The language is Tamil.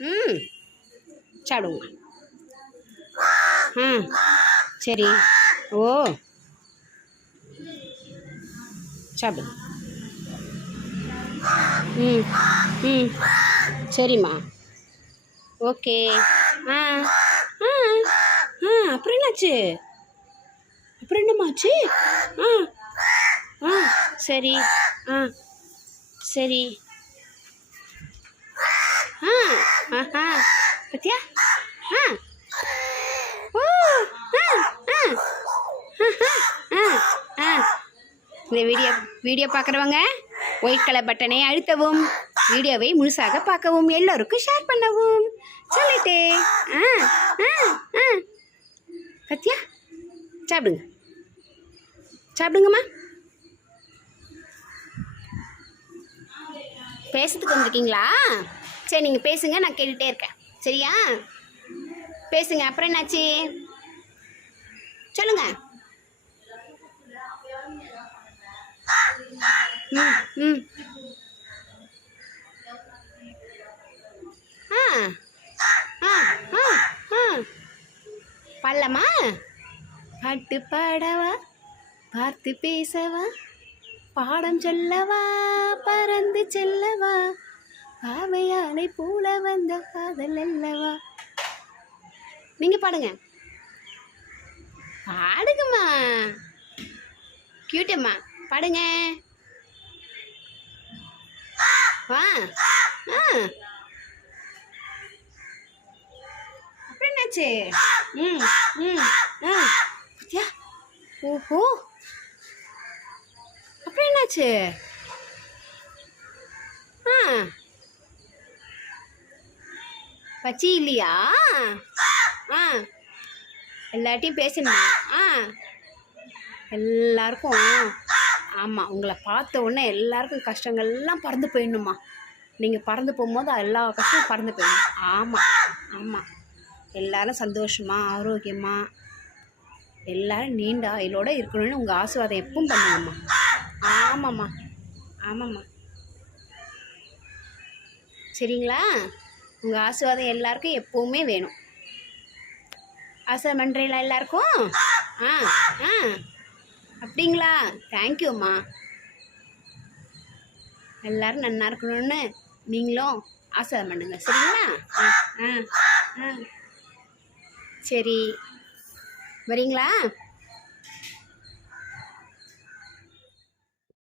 ம். சாப்பிடுங்க ம். சரி. ஓ. சாப்பிடுங்க ம். ம். சரிம்மா. ஓகே. ஆ. ஆ. ஆ. அப்புறம் என்னாச்சு? அப்புறம் என்னம்மாச்சு ஆ. ஆ. சரி. ஆ. சரி. ஆ ஆஹா பத்தியா? ஆ. ஓ ஆ ஆ. ஆ ஆ இந்த வீடியோ வீடியோ பார்க்குறவங்க ஒயிட் கலர் பட்டனை அழுத்தவும் வீடியோவை முழுசாக பார்க்கவும் எல்லோருக்கும் ஷேர் பண்ணவும். சொல்லிட்டு. ஆ ஆ ஆ. பத்தியா? சாப்பிடுங்க. சாப்பிடுங்கம்மா. பேசுறதுக்கு வந்திருக்கீங்களா? சரி நீங்கள் பேசுங்க நான் கேட்டுகிட்டே இருக்கேன். சரியா? பேசுங்க அப்புறம் என்னாச்சு? சொல்லுங்க. ம் ம். ஆ ஆ ஆ ஆ. பல்லமா பாட்டு பாடவா? பார்த்து பேசவா? பாடம் சொல்லவா? பறந்து செல்லவா? பாவையானை போல வந்த காதல் அல்லவா? நீங்க பாடுங்க. பாடுங்கம்மா. கியூட்டம்மா பாடுங்க. வா. ஆ. அப்புறம் என்னாச்சு? ம் ம் ஆ. பத்தியா ஓஹோ. அப்புறம் என்னாச்சு? ஆ. பச்சி இல்லையா ஆ. எல்லார்ட்டையும் பேசணுமா ஆ. எல்லாருக்கும் ஆமாம் உங்களை பார்த்த உடனே எல்லாருக்கும் கஷ்டங்கள்லாம் பறந்து போயிடணுமா? நீங்கள் பறந்து போகும்போது எல்லா கஷ்டமும் பறந்து போயிடணும் ஆமாம் ஆமாம் எல்லாரும் சந்தோஷமாக ஆரோக்கியமாக எல்லாரும் நீண்ட இதோட இருக்கணும்னு உங்கள் ஆசீர்வாதம் எப்பவும் பண்ணுங்கம்மா. ஆமாம்மா ஆமாம்மா. சரிங்களா? உங்கள் ஆசீர்வாதம் எல்லாருக்கும் எப்பவுமே வேணும். ஆசை பண்ணுறீங்களா எல்லாருக்கும்? ஆ ஆ. அப்படிங்களா? தேங்க்யூம்மா எல்லாரும் நல்லா இருக்கணும்னு நீங்களும் ஆசை பண்ணுங்க. சரிங்களா? ஆ ஆ ஆ. சரி. வரீங்களா?